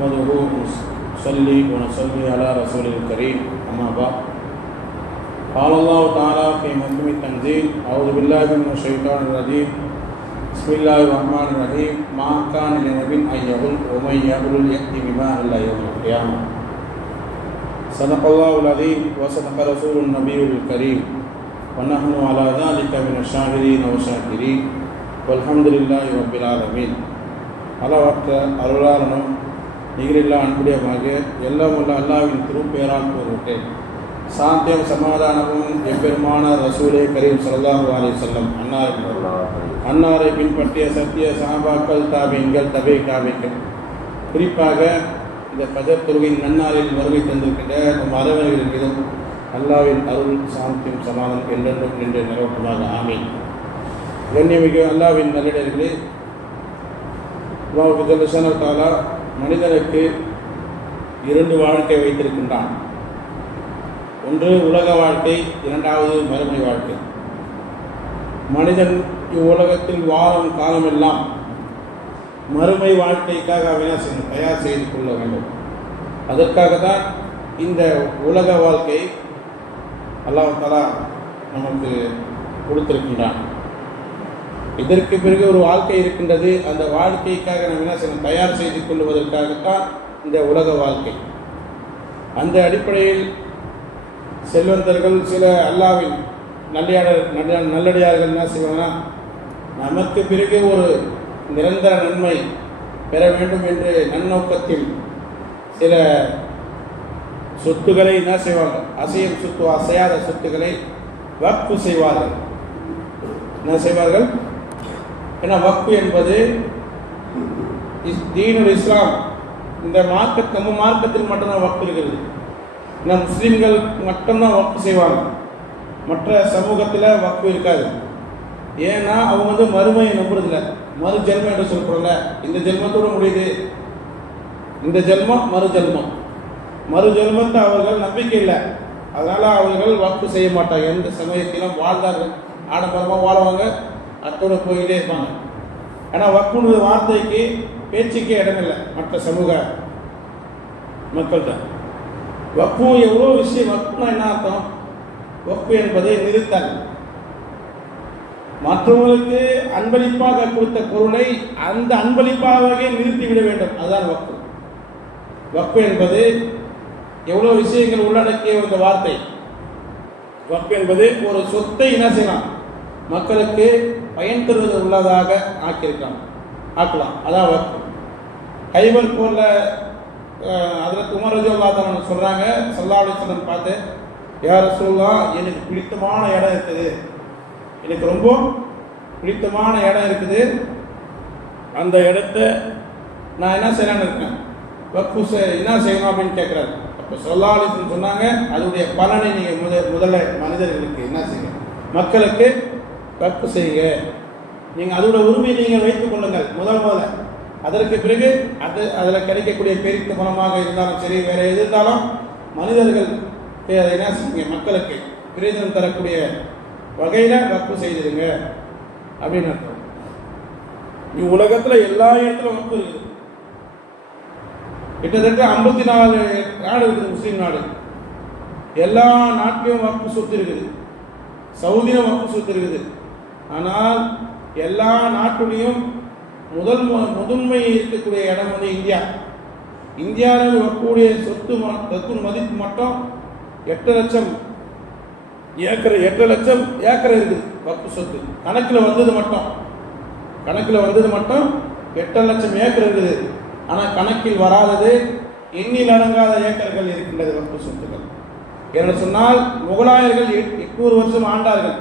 نحمده ونصلي ونصلي على رسول الكريم. أما بعد قال الله تعالى في محكم التنزيل أعوذ بالله من الشيطان الرجيم. بسم الله الرحمن الرحيم. ما كان لنبي أن يقول ومن يقول يأتي بما إلا يوم القيامة. صدق الله العظيم وصدق رسول النبي الكريم. ونحن على ذلك من الشاهدين والشاكرين. والحمد لله رب العالمين. على وقت أرولالنا நிகரில்லா அன்புடையமாக எல்லாம் உள்ள அல்லாவின் திருப்பேரால் கூறுவிட்டேன் சாந்தியம் சமாதானமும் எப்பெருமான ரசூலே கரீம் ஸல்லல்லாஹு அலி சொல்லம் அன்னார் அன்னாரை பின்பற்றிய சத்திய சாபாக்கள் தாபியங்கள் தபை காவியங்கள் குறிப்பாக இந்த பஜர் துருவின் நன்னாரில் வருகை தந்திருக்கின்ற நம் அரவர்கள் மீதும் அல்லாவின் அருள் சாந்தியும் சமாதானம் என்றென்றும் நின்று நிறுவனமாக ஆமீன். கண்ணியமிகு அல்லாவின் நல்லிடர்களே அல்லாஹு தாலா மனிதனுக்கு இரண்டு வாழ்க்கை வைத்திருக்கின்றான். ஒன்று உலக வாழ்க்கை இரண்டாவது மறுமணி வாழ்க்கை. மனிதன் இவ்வுலகத்தில் வாரம் காலமெல்லாம் மறுமை வாழ்க்கைக்காக அவனை தயார் செய்து கொள்ள வேண்டும். அதற்காக தான் இந்த உலக வாழ்க்கை அல்லாஹ் தாலா நமக்கு கொடுத்திருக்கின்றான். இதற்கு பிறகு ஒரு வாழ்க்கை இருக்கின்றது. அந்த வாழ்க்கைக்காக நாம் என்ன செய்யணும்? தயார் செய்து கொள்வதற்காகத்தான் இந்த உலக வாழ்க்கை. அந்த அடிப்படையில் செல்வந்தர்கள் சில அல்லாவின் நல்லையாடல் நல்ல நல்லடியார்கள் என்ன செய்வாங்கன்னா நமக்கு பிறகு ஒரு நிரந்தர நன்மை பெற வேண்டும் என்று நன்னோக்கத்தில் சில சொத்துக்களை என்ன செய்வாங்க? அசையும் சொத்து அசையாத சொத்துக்களை வக்ஃபு செய்வார்கள். என்ன செய்வார்கள்? ஏன்னா வக்ஃபு என்பது தீனு தீனுல் இஸ்லாம். இந்த மார்க்க நம்ம மார்க்கத்தில் மட்டும்தான் வக்ஃபு இருக்கிறது. ஏன்னா முஸ்லீம்கள் மட்டும்தான் வக்ஃபு செய்வாங்க. மற்ற சமூகத்தில் வக்ஃபு இருக்காது. ஏன்னா அவங்க வந்து மறுமையை நம்புறதில்ல. மறு ஜென்மம் என்று சொல்கிறோம்ல இந்த ஜென்மத்தோட முடியுது. இந்த ஜென்மம் மறு ஜென்மம். மறு ஜென்மத்தை அவர்கள் நம்பிக்கை இல்லை. அதனால் அவர்கள் வக்ஃபு செய்ய மாட்டாங்க. எந்த சமயத்திலும் வாழ்ந்தார்கள். ஆடம்பரமாக வாழ்வாங்க. அத்தோடு போயிட்டே இருப்பாங்க. ஆனால் வக்குனு வார்த்தைக்கு பேச்சுக்கே இடமில்லை. மற்ற சமூக மக்கள்கிட்ட. வக்கு எவ்வளோ விஷயம் வக்குனா என்ன அர்த்தம்? வக்கு என்பதை நிறுத்தல். மற்றவங்களுக்கு அன்பளிப்பாக கொடுத்த பொருளை அந்த அன்பளிப்பாகவே நிறுத்திவிட வேண்டும். அதுதான் வக்கு. வக்கு என்பது எவ்வளோ விஷயங்கள் உள்ளடக்கிய ஒரு வார்த்தை. வக்கு என்பது ஒரு சொத்தை என்ன செய்யலாம் மக்களுக்கு பயன் தருவது உள்ளதாக ஆக்கியிருக்கலாம் ஆக்கலாம். அதான் வக்கு கைபர் போரில் அதில் உமரஜோல்லாதவன் சொல்கிறாங்க சல்லாஹ் பார்த்து யார் சொல்லலாம் எனக்கு பிடித்தமான இடம் இருக்குது. எனக்கு ரொம்ப பிடித்தமான இடம் இருக்குது. அந்த இடத்த நான் என்ன செய்யலான்னு இருக்கேன்? வக்கு என்ன செய்யணும் அப்படின்னு கேட்குறாரு. அப்போ சொல்லாலிசன் சொன்னாங்க அதனுடைய பலனை நீங்கள் முத முதல்ல மனிதர்களுக்கு என்ன செய்யணும்? மக்களுக்கு வக்கு செய்யுங்க. நீங்கள் அதோட உரிமையை நீங்கள் வைத்துக் கொள்ளுங்கள். முதல் முதல்ல. அதற்கு பிறகு அது அதில் கிடைக்கக்கூடிய பெருத்த பணமாக இருந்தாலும் சரி வேற எது இருந்தாலும் மனிதர்கள் அதை என்ன செய்யுங்க மக்களுக்கு பிரயோஜனம் தரக்கூடிய வகையில் வக்கு செய்திருங்க அப்படின்னு அர்த்தம். இவ்வுலகத்தில் எல்லா இடத்துலும் வக்கு இருக்குது. கிட்டத்தட்ட ஐம்பத்தி நாலு நாடு இருக்குது முஸ்லீம் நாடு. எல்லா நாட்டிலையும் வக்கு சொத்து இருக்குது. சவுதியிலும் வக்கு சொத்து இருக்குது. ஆனால் எல்லா நாட்டுலேயும் முதல் முதன்மை இருக்கக்கூடிய இடம் வந்து இந்தியா. இந்தியாவில் வரக்கூடிய சொத்து சொத்து மதிப்பு மட்டும் எட்டு லட்சம் ஏக்கர் எட்டு லட்சம் ஏக்கர் இருக்குது வக்கு சொத்து. கணக்கில் வந்தது மட்டும். கணக்கில் வந்தது மட்டும் எட்டு லட்சம் ஏக்கர் இருக்குது. ஆனால் கணக்கில் வராதது எண்ணில் அடங்காத ஏக்கர்கள் இருக்கின்றது வக்கு சொத்துக்கள். என்று சொன்னால் முகலாயர்கள் எட்நூறு வருஷம் ஆண்டார்கள்.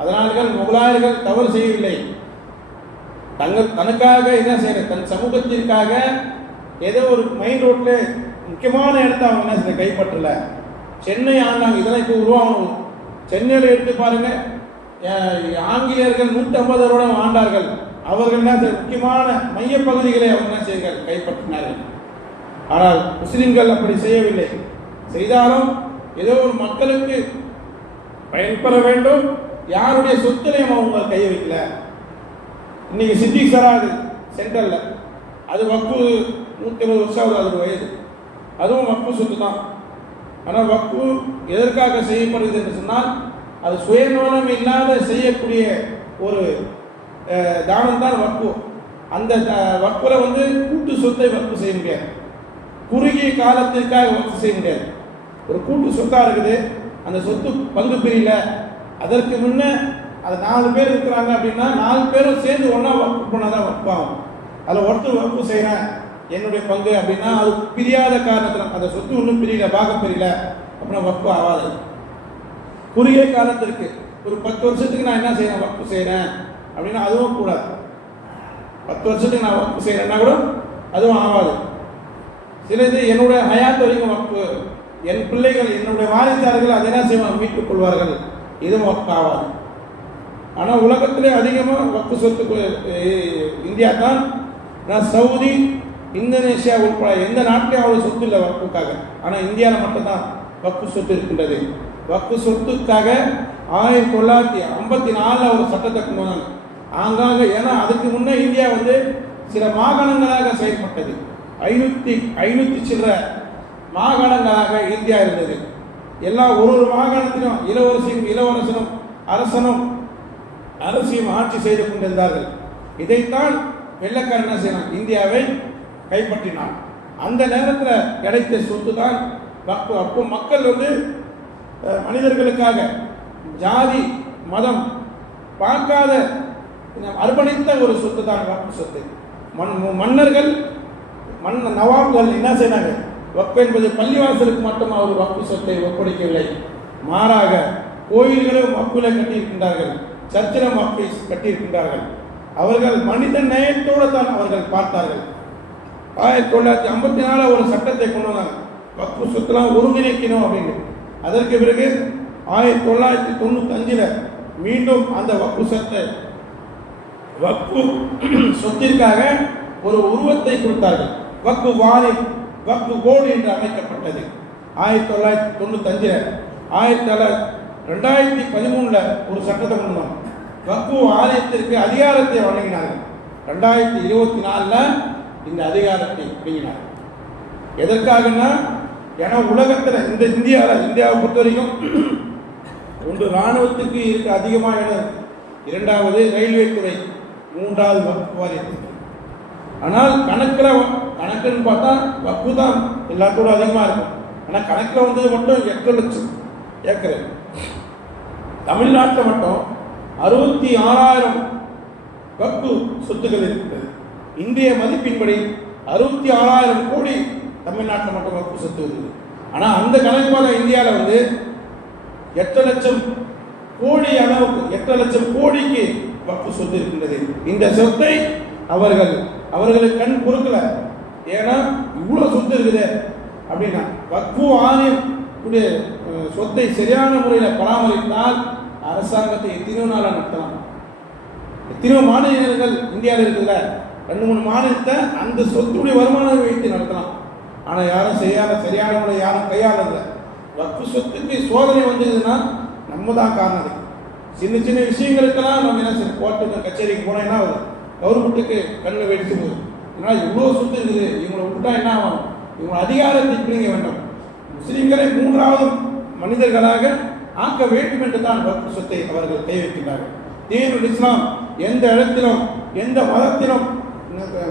அதனால்கள் முகலாயர்கள் தவறு செய்யவில்லை. தங்கள் தனக்காக என்ன செய்யற தன் சமூகத்திற்காக ஏதோ ஒரு மெயின் ரோட்ல முக்கியமான இடத்த அவங்க என்ன செய்ய கைப்பற்றல. சென்னை ஆண்டாங்க இதெல்லாம் இப்போ உருவாகணும். சென்னையில் எடுத்து பாருங்க ஆங்கிலேயர்கள் நூற்றி ஐம்பது வருடம் ஆண்டார்கள். அவர்கள் என்ன முக்கியமான மைய பகுதிகளை அவங்க என்ன செய்தார்கள் கைப்பற்றினார்கள். ஆனால் முஸ்லிம்கள் அப்படி செய்யவில்லை. செய்தாலும் ஏதோ ஒரு மக்களுக்கு பயன்பெற வேண்டும் யாருடைய சொத்துலையும் அவங்க கையை வைக்கல? இன்னைக்கு சித்திக் சராது சென்ட்ரல்ல அது வக்கு நூற்றி இருபது வருஷம் ஆகுது அதோட வயது. அதுவும் வக்கு சொத்து தான் ஆனால் வக்கு எதற்காக செய்யப்படுகிறது என்று சொன்னால் அது சுயநலம் இல்லாத செய்யக்கூடிய ஒரு தானம் தான் வக்கு. அந்த வக்குல வந்து கூட்டு சொத்தை வக்கு செய்ய முடியாது. குறுகிய காலத்திற்காக வக்கு செய்ய முடியாது. ஒரு கூட்டு சொத்தா இருக்குது. அந்த சொத்து பங்கு பிரியல அதற்கு முன்ன அது நாலு பேர் இருக்கிறாங்க அப்படின்னா நாலு பேரும் சேர்ந்து ஒன்றா ஒர்க் பண்ணாதான் ஒர்க் ஆகும். அதில் ஒருத்தர் ஒர்க்கு செய்கிறேன் என்னுடைய பங்கு அப்படின்னா அது பிரியாத காரணத்தில் அந்த சொத்து ஒன்றும் பிரியல பார்க்க பிரியல அப்படின்னா ஒர்க்கு ஆகாது. குறுகிய காலத்திற்கு ஒரு பத்து வருஷத்துக்கு நான் என்ன செய்கிறேன் ஒர்க்கு செய்கிறேன் அப்படின்னா அதுவும் கூடாது. பத்து வருஷத்துக்கு நான் ஒர்க் செய்கிறேன்னா கூட அதுவும் ஆகாது. சில இது என்னுடைய ஹயாத் வரைக்கும் ஒர்க்கு என் பிள்ளைகள் என்னுடைய வாரிசார்கள் அதை என்ன செய்வாங்க? மீட்டுக் கொள்வார்கள். இதுவும் வக்ஃப் ஆனால் உலகத்திலே அதிகமாக வக்கு சொத்து இந்தியா தான் நான் சவுதி இந்தோனேஷியா உட்பட எந்த நாட்டிலையும் அவ்வளோ சொத்து இல்லை வக்குக்காக. ஆனால் இந்தியாவில் மட்டும்தான் வக்கு சொத்து இருக்கின்றது. வக்கு சொத்துக்காக ஆயிரத்தி தொள்ளாயிரத்தி ஐம்பத்தி நாலில் ஒரு சட்டத்தை கொண்டு வந்தாங்க. ஆங்காங்க ஏன்னா அதுக்கு முன்னே இந்தியா வந்து சில மாகாணங்களாக செயல்பட்டது. ஐநூற்றி ஐநூற்றி சில்லற மாகாணங்களாக இந்தியா இருந்தது. எல்லா ஒரு ஒரு மாகாணத்திலும் இளவரசியும் இளவரசனும் அரசனும் அரசியும் ஆட்சி செய்து கொண்டிருந்தார்கள். இதைத்தான் வெள்ளக்காரன் என்ன செய்யணும் இந்தியாவை கைப்பற்றினான். அந்த நேரத்தில் கிடைத்த சொத்து தான் அப்போ அப்போ மக்கள் வந்து மனிதர்களுக்காக ஜாதி மதம் பார்க்காத அர்ப்பணித்த ஒரு சொத்து தான் சொத்து. மன் மன்னர்கள் மன் நவாப்கள் என்ன செய்தாங்க? வக்ஃபு என்பது பள்ளிவாசலுக்கு மட்டும் அவர் வப்பு சொத்தை ஒப்படைக்கவில்லை. மாறாக கோயில்களும் வக்ஃபுல கட்டியிருக்கின்றார்கள். சர்ச்சிலும் வக்ஃபை கட்டியிருக்கின்றார்கள். அவர்கள் மனித நயத்தோடு தான் அவர்கள் பார்த்தார்கள். ஆயிரத்தி தொள்ளாயிரத்தி ஐம்பத்தி நாலு ஒரு சட்டத்தை கொண்டு வந்தாங்க. வப்பு சொத்துலாம் ஒருங்கிணைக்கணும் அப்படின்னு. அதற்கு பிறகு ஆயிரத்தி தொள்ளாயிரத்தி தொண்ணூத்தஞ்சில் மீண்டும் அந்த வப்பு சொத்தை வப்பு சொத்திற்காக ஒரு உருவத்தை கொடுத்தார்கள். வக்கு வாரி வக்ஃபு போர்டு என்று அமைக்கப்பட்டது. ஆயிரத்தி தொள்ளாயிரத்தி தொண்ணூத்தஞ்சில் ஆயிரத்தி தொள்ளாயிரத்தி ரெண்டாயிரத்தி பதிமூணில் ஒரு சட்டத்தை கொண்டு வந்தாங்க. வக்ஃபு ஆலயத்திற்கு அதிகாரத்தை வழங்கினார்கள். ரெண்டாயிரத்தி இருபத்தி நாலில் இந்த அதிகாரத்தை வழங்கினார் எதற்காகன்னா ஏன்னா உலகத்தில் இந்த இந்தியாவில் இந்தியாவை பொறுத்த வரைக்கும் ஒன்று இராணுவத்துக்கு இருக்க அதிகமாக இடம். இரண்டாவது ரயில்வே துறை. மூன்றாவது வாரியத்துக்கு. ஆனால் கணக்கில் கணக்குன்னு பார்த்தா வக்கு தான் எல்லாத்தோட அதிகமாக இருக்கும். ஆனால் கணக்கில் வந்தது மட்டும் எட்டு லட்சம் ஏக்கர். தமிழ்நாட்டில் மட்டும் அறுபத்தி ஆறாயிரம் வக்கு சொத்துக்கள் இருக்கின்றது. இந்திய மதிப்பின்படி அறுபத்தி ஆறாயிரம் கோடி தமிழ்நாட்டில் மட்டும் வக்கு சொத்து இருக்குது. ஆனால் அந்த கணக்கு இந்தியாவில் வந்து எட்டு லட்சம் கோடி அளவுக்கு எட்டு லட்சம் கோடிக்கு வக்கு சொத்து இருக்கின்றது. இந்த சொத்தை அவர்கள் அவர்களுக்கு கண் பொறுக்கல. ஏன்னா இவ்வளோ சொத்து இருக்குது. அப்படின்னா வக்ஃபு ஆணையம் உடைய சொத்தை சரியான முறையில் பராமரித்தால் அரசாங்கத்தை எத்தனையோ நாளாக நடத்தலாம் எத்தனையோ மாநிலங்கள் இந்தியாவில் இருக்குல்ல ரெண்டு மூணு மாநிலத்தை அந்த சொத்துடைய வருமானம் வைத்து நடத்தலாம். ஆனால் யாரும் சரியான சரியான முறை யாரும் கையாளல வக்கு சொத்துக்கு சோதனை வந்ததுன்னா நம்ம தான் காரணம். சின்ன சின்ன விஷயங்களுக்கெல்லாம் நம்ம என்ன சரி கோர்ட்டுக்கு கச்சேரிக்கு போனால் என்ன ஆகுது? கவர்மெண்ட்டுக்கு கண்ணு வெடித்து போகுது. இதனால் இவ்வளோ சொத்து இருக்குது? இவங்களை விட்டா என்ன ஆகும்? இவங்க அதிகாரத்தை பிடிங்க வேண்டும். முஸ்லீம்களை மூன்றாவது மனிதர்களாக ஆக்க வேண்டும் என்று தான் வக்ஃபு சொத்தை அவர்கள் தெரிவிக்கின்றார்கள். வைக்கின்றார்கள் தீனுல் இஸ்லாம் எந்த இடத்திலும் எந்த மதத்திலும்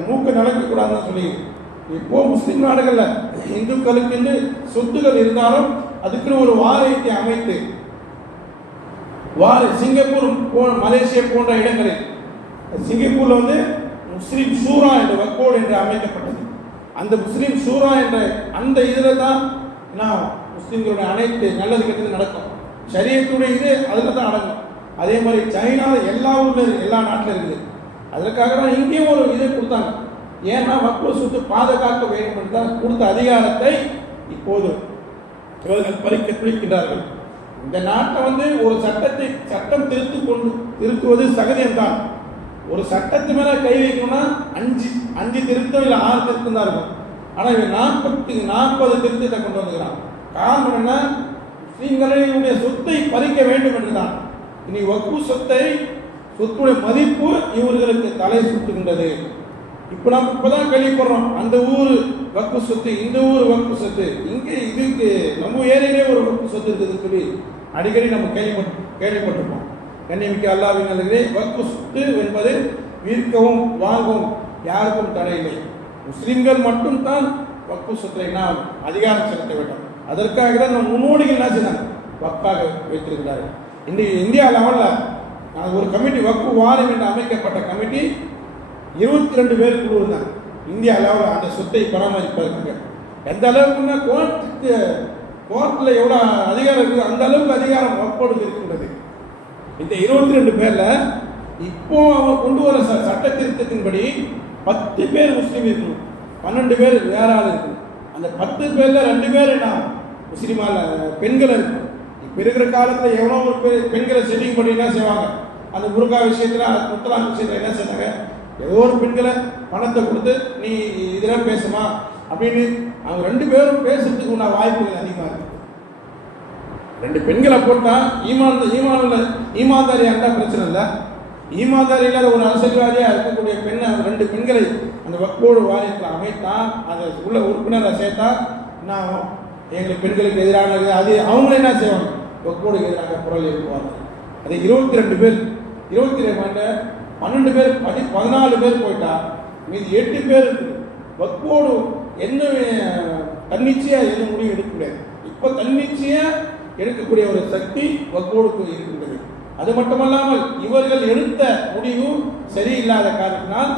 மூக்க நடக்கக்கூடாதுன்னு சொல்லி இப்போ முஸ்லீம் நாடுகளில் இந்துக்களுக்கு சொத்துகள் இருந்தாலும் அதுக்குன்னு ஒரு வாரியத்தை அமைத்து வார சிங்கப்பூர் மலேசியா போன்ற இடங்களில் சிங்கப்பூரில் வந்து முஸ்லீம் ஷூரா என்ற வக்கோடு என்று அமைக்கப்பட்டது. அந்த முஸ்லீம் ஷூரா என்ற அந்த இதில் தான் நான் முஸ்லீம்களுடைய அனைத்து நல்லது கெட்டது நடக்கும். சரியத்துடைய இது அதில் தான் அடங்கும். அதே மாதிரி சைனாவில் எல்லா ஊரில் எல்லா நாட்டில் இருக்குது. அதற்காக தான் இங்கேயும் ஒரு இது கொடுத்தாங்க. ஏன்னா மக்கள் சொத்து பாதுகாக்க வேண்டும் என்று தான் கொடுத்த அதிகாரத்தை இப்போது இவர்கள் பறிக்க பிடிக்கின்றார்கள் இந்த நாட்டை வந்து ஒரு சட்டத்தை சட்டம் திருத்து கொண்டு திருத்துவது சகதியம்தான். ஒரு சட்டத்து மேல கை வைக்கணும்னா அஞ்சு அஞ்சு திருத்தம் இல்லை ஆறு திருத்தம் தான் இருக்கும். ஆனா இவன் நாற்பத்தி நாற்பது திருத்தத்தை கொண்டு வந்துக்கிறான். காரணம் என்ன? முஸ்லீம்களுடைய சொத்தை பறிக்க வேண்டும் என்றுதான் இனி வக்கு சொத்தை சொத்துடைய மதிப்பு இவர்களுக்கு தலை சுட்டுகின்றது. இப்போ நம்ம இப்போதான் கேள்விப்படுறோம் அந்த ஊர் வக்கு சொத்து இந்த ஊர் வக்கு சொத்து. இங்கே இதுக்கு நம்ம ஏரியிலே ஒரு வக்கு சொத்து இருக்குதுன்னு சொல்லி அடிக்கடி நம்ம கேள்விப்பட்டு கேள்விப்பட்டிருப்போம். கண்ணியமிக்க அல்லாவின் நல்லதே வக்கு சொத்து என்பது விற்கவும் வாங்கவும் யாருக்கும் தடை இல்லை. முஸ்லிம்கள் மட்டும்தான் வக்கு சொத்தை நாம் அதிகாரம் செலுத்த வேண்டும். அதற்காக தான் நம் முன்னோடிகள் என்ன செய்தாங்க? வக்காக வைத்திருக்கிறார்கள். இன்றைக்கு இந்தியா லெவலில் நான் ஒரு கமிட்டி வக்கு வாரம் என்று அமைக்கப்பட்ட கமிட்டி இருபத்தி ரெண்டு பேர் குழு இருந்தாங்க. இந்தியா லெவலில் அந்த சொத்தை பராமரிப்பதற்காக. எந்த அளவுக்குன்னா கோர்ட்டுக்கு கோர்ட்டில் எவ்வளோ அதிகாரம் இருக்குது அந்த அளவுக்கு அதிகாரம் வக்கோடு இருக்கின்றது. இந்த இருபத்தி ரெண்டு பேர்ல இப்போ அவன் கொண்டு வர ச சட்ட திருத்தத்தின்படி பத்து பேர் முஸ்லீம் இருக்கணும். பன்னெண்டு பேர் வேற ஆள் இருக்கணும். அந்த பத்து பேர்ல ரெண்டு பேர் என்ன? முஸ்லீமால பெண்கள் இருக்கணும். இப்போ இருக்கிற காலத்தில் எவ்வளோ ஒரு பேர் பெண்களை செட்டிங் பண்ணி என்ன செய்வாங்க? அந்த முருகா விஷயத்தில் முத்தலாம் விஷயத்தில் என்ன செய்வாங்க? ஏதோ ஒரு பெண்களை பணத்தை கொடுத்து நீ இதெல்லாம் பேசுமா? அப்படின்னு அவங்க ரெண்டு பேரும் பேசுறதுக்கு உண்டான வாய்ப்புகள் அதிகமாக இருக்கு. ரெண்டு பெண்களை போட்டால் ஈமான் ஈமான்ல ஈமான்தாரியா இருந்தால் பிரச்சனை இல்லை. ஈமான்தாரி இல்லாத ஒரு அசைவாரியாக இருக்கக்கூடிய பெண்ணை ரெண்டு பெண்களை அந்த வக்கோடு வாரியத்தில் அமைத்தா அதை உள்ள உறுப்பினரை சேர்த்தா என்ன ஆகும் எங்களுக்கு பெண்களுக்கு எதிரானது அது அவங்களே என்ன செய்வாங்க? வக்கோடு எதிராக குரல் எழுப்புவாங்க. அது இருபத்தி ரெண்டு பேர் இருபத்தி ரெண்டு பன்னெண்டு பேர் பதி பதினாலு பேர் போயிட்டா மீதி எட்டு பேர் வக்கோடு என்ன தன்னிச்சையாக எதுவும் முடிவு எடுக்க முடியாது. இப்போ தன்னிச்சையாக எடுக்கக்கூடிய ஒரு சக்தி வக்கோடுக்கு இருக்கின்றது. அது மட்டுமல்லாமல் இவர்கள் எடுத்த முடிவு சரியில்லாத காரணத்தினால்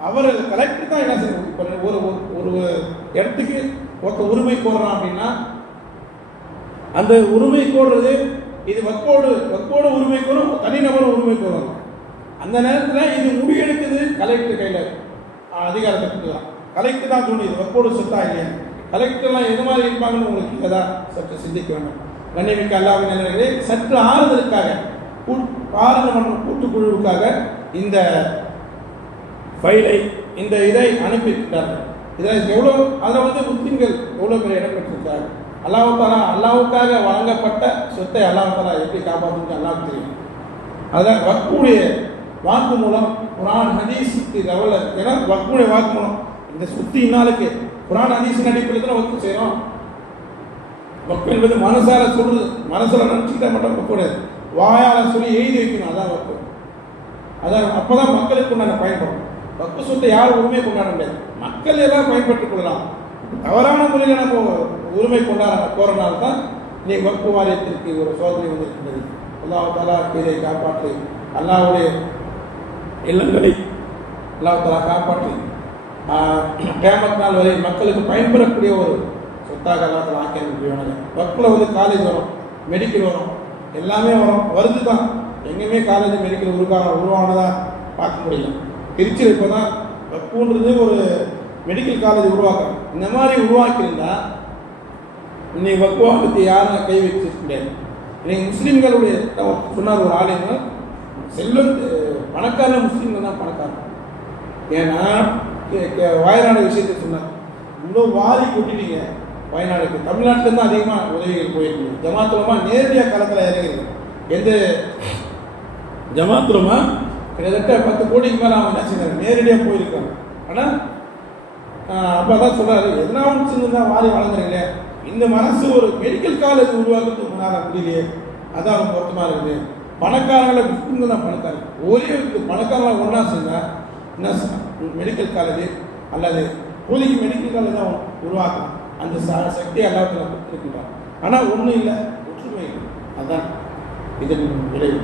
அவர்கள் கலெக்டர் தான் என்ன செய்யணும் ஒரு ஒரு- ஒரு இடத்துக்கு ஒருத்த உரிமை கோர்றான் அப்படின்னா அந்த உரிமை கோடுறது இது வக்கோடு வக்கோடு உரிமை கோரும் தனிநபர் உரிமை கோரும். அந்த நேரத்தில் இது முடிவெடுக்குது கலெக்டர் கையில் அதிகாரத்தை தான் கலெக்டர் தான் தோணுது வக்கோடு சொத்தா இல்லையா? கலெக்டர்லாம் எது மாதிரி இருப்பாங்கன்னு உங்களுக்கு இதை சற்று சிந்திக்க வேண்டும். கண்ணியமிக்க அல்லாவின் நிலைகளே சற்று ஆறுதலுக்காக பாராளுமன்ற கூட்டுக்குழுவுக்காக இந்த ஃபைலை இந்த இதை அனுப்பியிருக்கிறார்கள். இதில் எவ்வளோ அதில் வந்து முஸ்லிம்கள் எவ்வளோ பேர் இடம் பெற்றிருக்காங்க அல்லாஹாலா அல்லாவுக்காக வழங்கப்பட்ட சொத்தை அல்லாஹாலா எப்படி காப்பாற்றுன்னு அல்லாஹ் தெரியும். அதில் வக்குடைய வாக்கு மூலம் குரான் ஹதீஸுக்கு லெவலில் ஏன்னா வக்குடைய வாக்கு மூலம் இந்த சுத்தி நாளுக்கு குரான் ஹதீஸின் அடிப்படையில் தான் வக்கு செய்கிறோம். வப்பு என்பது மனசால சொல்றது. மனசுல நினச்சிக்கிட்டா மட்டும் வைக்கக்கூடாது கூடாது வாயால சொல்லி எழுதி வைக்கணும் அதான் வப்பு அதான் அப்பதான் மக்களுக்கு உண்டான பயன்படும். வப்பு சொத்தை யாரும் உரிமை கொண்டாட முடியாது. மக்கள் எல்லாம் பயன்பட்டுக் கொள்ளலாம். தவறான முறையில் நம்ம உரிமை கொண்டாட போறனால தான் இன்னைக்கு வப்பு வாரியத்திற்கு ஒரு சோதனை வந்திருக்கின்றது. அல்லாஹாலா கீழே காப்பாற்று. காப்பாற்றி அல்லாஹ்வுடைய இல்லங்களை அல்லாஹ் தாலா காப்பாற்றி. கேமத் நாள் வரை மக்களுக்கு பயன்பெறக்கூடிய ஒரு சொத்தாக காலத்தில் தாலா ஆக்கி ஒர்க்கில் வந்து காலேஜ் வரும் மெடிக்கல் வரும் எல்லாமே வரும். வருது தான் எங்கேயுமே காலேஜ் மெடிக்கல் உருவாக உருவானதாக பார்க்க முடியல. திருச்சியில் இப்போ தான் வக்குன்றது ஒரு மெடிக்கல் காலேஜ் உருவாக்குறோம் இந்த மாதிரி உருவாக்கியிருந்தா இன்னைக்கு வக்குவா பற்றி யாரும் கை வச்சிருக்க முடியாது. இன்னைக்கு முஸ்லீம்களுடைய சொன்னார் ஒரு ஆலயங்கள் செல்வம் பணக்கார முஸ்லீம்கள் தான் பணக்காரன். ஏன்னா கே- விஷயத்தை சொன்னார். இவ்வளோ வாரி கொட்டிட்டீங்க. வயநாடுக்கு. தமிழ்நாட்டில் தான் அதிகமாக உதவிகள் போயிருக்கு ஜமாத்துலமா நேரடியாக களத்தில் இறங்கிருக்கு எந்த ஜமாத்துலமா கிட்டத்தட்ட பத்து கோடிக்கு மேலே அவன் என்ன செய்றாங்க? நேரடியாக போயிருக்காங்க. ஆனால் அப்போ தான் சொல்கிறாரு எதனா ஒன்று மாறி வாரி இந்த மனசு ஒரு மெடிக்கல் காலேஜ் உருவாக்குறதுக்கு முன்னால் முடியலையே. அதான் அவங்க பொருத்தமாக இருக்குது. பணக்காரங்களை முஸ்லிம்ங்க தான் பணக்காரங்க. ஒரே பணக்காரங்களை ஒன்றா செஞ்சால் என்ன மெடிக்கல் காலேஜ் அல்லது இப்போதைக்கு மெடிக்கல் காலேஜ் தான் உருவாக்கணும். அந்த சக்தி எல்லாத்துல கொடுத்துருக்கின்றார் ஆனால் ஒன்றும் இல்லை. ஒற்றுமை இல்லை. அதான் இதன் விளைவு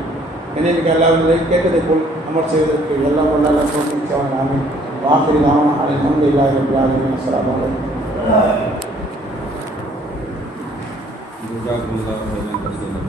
என்னைக்கு எல்லாரும் கேட்டதை போல் அமர் செய்வதற்கு எல்லாம் வல்ல தோற்பிச்சவன் நாமே தான் அதை நம்பி இல்லாத அஸ்லாம் சிறப்பாக ஜசாக்குமுல்லாஹ்